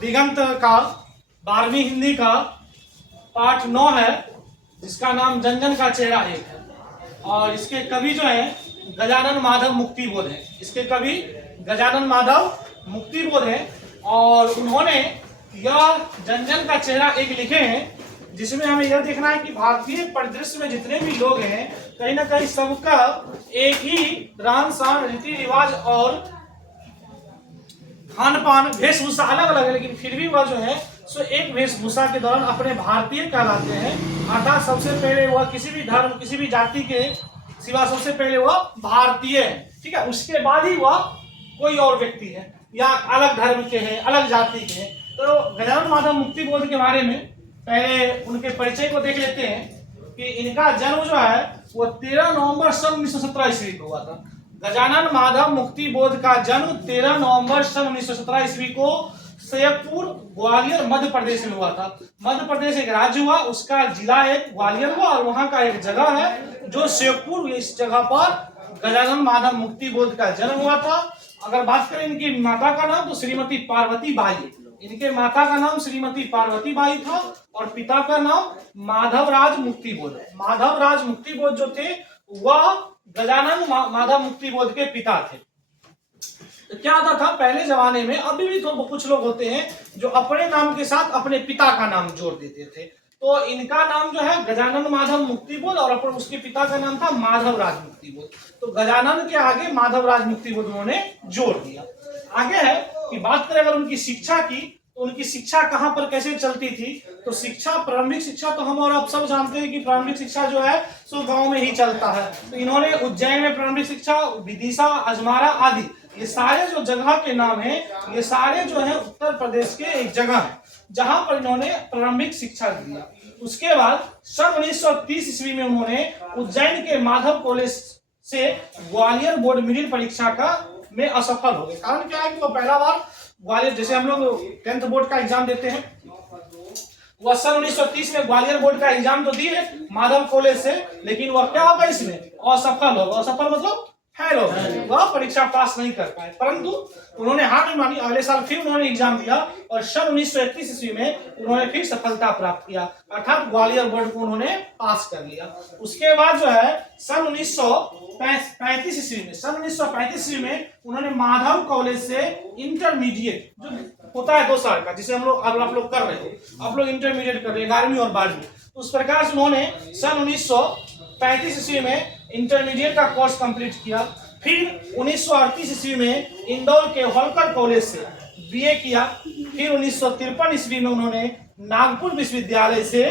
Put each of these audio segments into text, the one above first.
दिगंत का 12वीं हिंदी का पाठ 9 है, जिसका नाम जन का चेहरा एक है। और इसके कवि जो है गजानन माधव मुक्तिबोध है। इसके कवि गजानन माधव मुक्तिबोध है और उन्होंने यह जन का चेहरा एक लिखे हैं, जिसमें हमें यह देखना है कि भारतीय परिदृश्य में जितने भी लोग हैं कहीं ना कहीं सबका एक ही रहन सहन, रीति रिवाज और खान पान, वेशभूषा अलग अलग है, लेकिन फिर भी वह जो है सो एक वेशभूषा के दौरान अपने भारतीय कहलाते हैं। अर्थात सबसे पहले वह किसी भी धर्म, किसी भी जाति के सिवा सबसे पहले वह भारतीय है, ठीक है। उसके बाद ही वह कोई और व्यक्ति है या अलग धर्म के हैं, अलग जाति के हैं। तो गजानन माधव मुक्तिबोध के बारे में पहले उनके परिचय को देख लेते हैं कि इनका जन्म जो है वो 13 नवंबर सन 1917 ईस्वी को हुआ था। गजानन माधव मुक्तिबोध का जन्म 13 नवंबर सन 1917 ईस्वी को सैयदपुर ग्वालियर मध्य प्रदेश में हुआ था। मध्य प्रदेश एक राज्य हुआ, उसका जिला एक ग्वालियर हुआ और वहां का एक जगह है जो सैयदपुर, इस जगह पर गजानन माधव मुक्तिबोध का जन्म हुआ था। अगर बात करें इनकी माता का नाम तो श्रीमती पार्वती बाई। इनके माता का नाम श्रीमती पार्वती बाई था और पिता का नाम माधवराज मुक्तिबोध। माधवराज मुक्तिबोध जो थे वह गजानन माधव मुक्तिबोध के पिता थे। तो क्या होता था पहले जमाने में, अभी भी तो कुछ लोग होते हैं जो अपने नाम के साथ अपने पिता का नाम जोड़ देते थे। तो इनका नाम जो है गजानन माधव मुक्तिबोध और अपने उसके पिता का नाम था माधवराज मुक्तिबोध। तो गजानन के आगे माधवराज मुक्तिबोध उन्होंने जोड़ दिया। आगे है कि बात करें अगर उनकी शिक्षा की, तो उनकी शिक्षा कहां पर कैसे चलती थी। तो शिक्षा, प्रारंभिक शिक्षा तो हम और आप सब जानते हैं कि प्रारंभिक शिक्षा जो है सो गांव में ही चलता है। तो इन्होंने उज्जैन में प्रारंभिक शिक्षा, विदिशा, अजमारा आदि, ये सारे जो जगह के नाम हैं, ये सारे जो है उत्तर प्रदेश के एक जगह है जहां पर इन्होंने प्रारंभिक शिक्षा दिया। उसके बाद सन 1930 ईस्वी में उन्होंने उज्जैन के माधव कॉलेज से ग्वालियर बोर्ड मिडिल परीक्षा का में असफल हो गए। कारण क्या है कि वो पहला बार ग्वालियर, जैसे हम लोग 10th बोर्ड का एग्जाम देते हैं, वह सन 1930 में ग्वालियर बोर्ड का एग्जाम तो दिए माधव कॉलेज से, लेकिन वह क्या होगा इसमें असफल होगा। असफल मतलब फेल हो गए, वह परीक्षा पास नहीं कर पाए। परंतु उन्होंने हार नहीं मानी, अगले साल फिर उन्होंने एग्जाम दिया और सन 1931 ईस्वी में उन्होंने फिर सफलता प्राप्त किया, अर्थात ग्वालियर बोर्ड को उन्होंने पास कर लिया। उसके बाद जो है सन 1935 ईस्वी में उन्होंने माधव कॉलेज से इंटरमीडिएट, जो होता है 2 साल का, जिसे हम लोग आप लोग कर रहे हो, आप लोग इंटरमीडिएट कर रहे हैं 11वीं और 12वीं, तो उस प्रकार से उन्होंने सन 1935 ईस्वी में इंटरमीडिएट का कोर्स कंप्लीट किया। फिर 1938 ईस्वी में इंदौर के होलकर कॉलेज से बीए किया। फिर 1953 ईस्वी में उन्होंने नागपुर विश्वविद्यालय से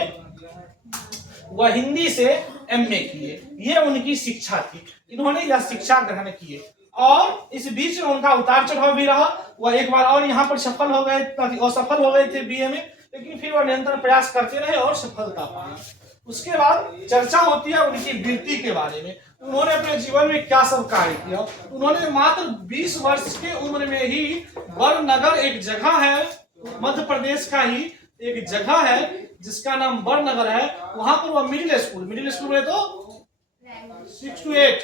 वह हिंदी से एमए किए। ये उनकी शिक्षा थी, इन्होंने यह शिक्षा ग्रहण किए और इस बीच में उनका उतार चढ़ाव भी रहा। वह एक बार और यहाँ पर सफल हो गए, असफल हो गए थे बीए में, लेकिन फिर वह निरंतर प्रयास करते रहे और सफलता पाई। उसके बाद चर्चा होती है उनकी वृत्ति के बारे में, उन्होंने अपने जीवन में क्या सब कार्य किया। उन्होंने मात्र 20 वर्ष के उम्र में ही बरनगर, एक जगह है मध्य प्रदेश का ही एक जगह है जिसका नाम बरनगर है, वहां पर वह मिडिल स्कूल में तो 6 to 8,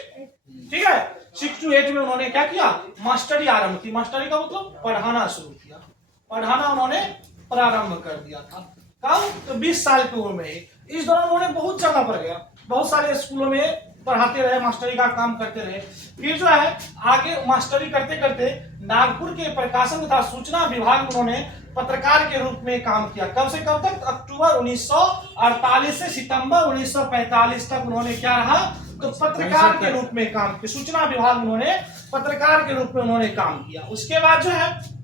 ठीक है, 6 to 8 में उन्होंने क्या किया, मास्टरी आरंभ की। मास्टरी का मतलब पढ़ाना शुरू किया, पढ़ाना उन्होंने प्रारंभ कर दिया था। कब? तो 20 साल की उम्र में ही। इस दौरान उन्होंने बहुत जगह पर गया, बहुत सारे स्कूलों में पढ़ाते रहे, मास्टरी का काम करते रहे। फिर जो है आगे मास्टरी करते करते नागपुर के प्रकाशन तथा सूचना विभाग में उन्होंने पत्रकार के रूप में काम किया। कब से कब तक? अक्टूबर 1948 से सितंबर 1945 तक उन्होंने क्या रहा, तो पत्रकार के रूप में काम किया। सूचना विभाग में उन्होंने पत्रकार के रूप में उन्होंने काम किया। उसके बाद जो है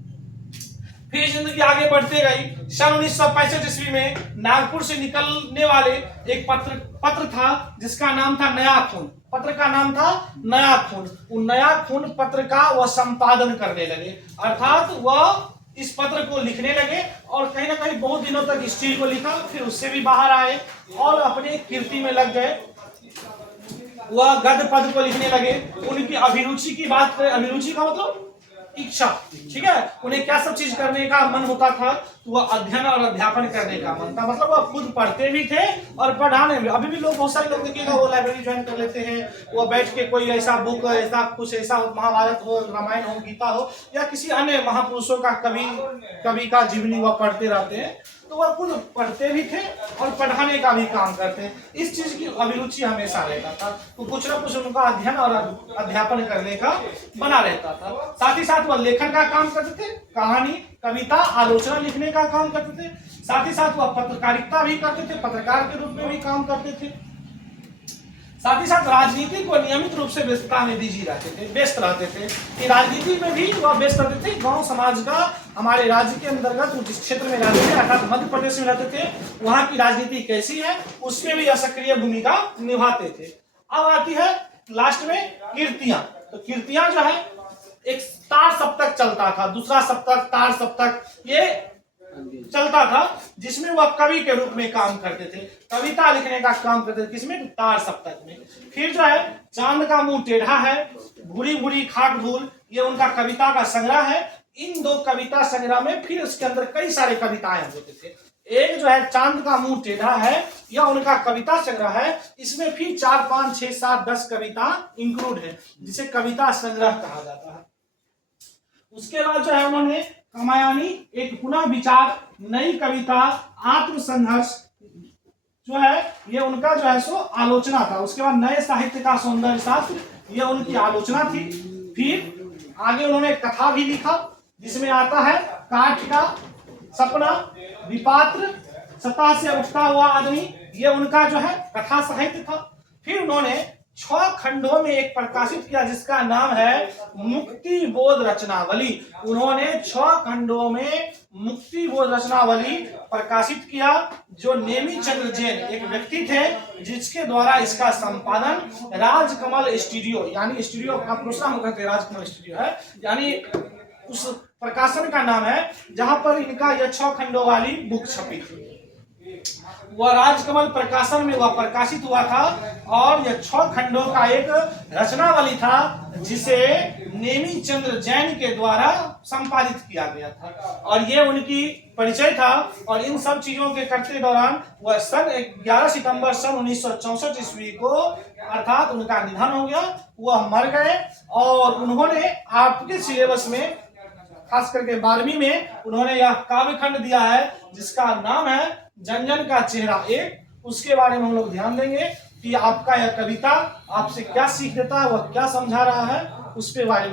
फिर जिंदगी आगे बढ़ते गई। सन 1965 ईस्वी में नागपुर से निकलने वाले एक पत्र था जिसका नाम था नया खून। पत्र का नाम था नया खून। उन नया खून पत्र का वह संपादन करने लगे, अर्थात वह इस पत्र को लिखने लगे और कहीं ना कहीं बहुत दिनों तक स्टील को लिखा, फिर उससे भी बाहर आए और अपने कीर्ति में लग गए। वह गद्य पद को लिखने लगे। उनकी अभिरुचि की बात करें, अभिरुचि का मतलब इच्छा, ठीक है। उन्हें क्या सब चीज करने का मन होता था, तो वह अध्ययन और अध्यापन करने का मन था, मतलब वह खुद पढ़ते भी थे और पढ़ाने में। अभी भी लोग, बहुत सारे लोग देखिएगा, वो लाइब्रेरी ज्वाइन कर लेते हैं, वो बैठ के कोई ऐसा बुक, ऐसा कुछ, ऐसा महाभारत हो, रामायण हो, गीता हो, या किसी अन्य महापुरुषों का कवि का जीवनी वह पढ़ते रहते हैं। तो वह खुद पढ़ते भी थे और पढ़ाने का भी काम करते हैं। इस चीज की अभिरुचि हमेशा रहता था, तो कुछ ना कुछ उनका अध्ययन और अध्यापन करने का बना रहता था। साथ ही साथ वह लेखन का काम करते थे, कहानी, कविता, आलोचना लिखने का काम करते थे। साथ ही साथ वह पत्रकारिता भी करते थे, पत्रकार के रूप में भी काम करते थे। साथ ही साथ राजनीति को नियमित रूप से व्यस्तता में बिजी रहते थे, व्यस्त रहते थे कि राजनीति में भी वह व्यस्त रहते थे। गांव समाज का, हमारे राज्य के अंतर्गत जिस क्षेत्र में रहते थे, अर्थात मध्य प्रदेश में रहते थे, वहां की राजनीति कैसी है उसमें भी सक्रिय भूमिका निभाते थे। अब आती है लास्ट में कीर्तियां। तो कीर्तियां जो है, एक तार सप्तक चलता था, दूसरा सप्तक, तार सप्तक, ये चलता था, जिसमें वह कवि के रूप में काम करते थे, कविता लिखने का काम करते थे। किसमें? तार सप्तक में। फिर जो है चांद का मुंह टेढ़ा है, भूरी भूरी खाक धूल, ये उनका कविता का संग्रह है। इन दो कविता संग्रह में फिर उसके अंदर कई सारे कविताएं होते थे। एक जो है चांद का मुंह टेढ़ा है, यह उनका कविता संग्रह है। इसमें फिर 4, 5, 6, 7, 10 कविता इंक्लूड है, जिसे कविता संग्रह कहा जाता है। उसके बाद जो है उन्होंने कामायनी, एक पुनः विचार, नई कविता, आत्मसंघर्ष जो है, ये उनका जो है सो आलोचना था। उसके बाद नए साहित्य का सौंदर्य शास्त्र, ये उनकी आलोचना थी। फिर आगे उन्होंने कथा भी लिखा, जिसमें आता है काठ का सपना, विपात्र, सतह से उठता हुआ आदमी, ये उनका जो है कथा साहित्य था। फिर उन्होंने 6 खंडों में एक प्रकाशित किया, जिसका नाम है मुक्ति बोध रचनावली। उन्होंने 6 खंडों में मुक्ति बोध रचनावली प्रकाशित किया, जो नेमी चंद्र जैन एक व्यक्ति थे, जिसके द्वारा इसका संपादन राजकमल स्टूडियो, यानी स्टूडियो का प्रोत्साहन करते राजकमल स्टूडियो है, यानी उस प्रकाशन का नाम है जहां पर इनका यह 6 खंडों वाली बुक छपी थी। वह राजकमल प्रकाशन में वह प्रकाशित हुआ था, और यह 6 खंडों का एक रचनावली था, जिसे नेमी चंद्र जैन के द्वारा संपादित किया गया था। और ये उनकी परिचय था। और इन सब चीजों के करते दौरान वह सन 11 सितंबर सन 1964 ईस्वी को, अर्थात उनका निधन हो गया, वह मर गए। और उन्होंने आपके सिलेबस में, खास करके 12वीं में, उन्होंने यह काव्य खंड दिया है, जिसका नाम है जन का चेहरा एक। उसके बारे में हम लोग ध्यान देंगे कि आपका यह कविता आपसे क्या सीख देता है, वह क्या समझा रहा है, उस पे बारे में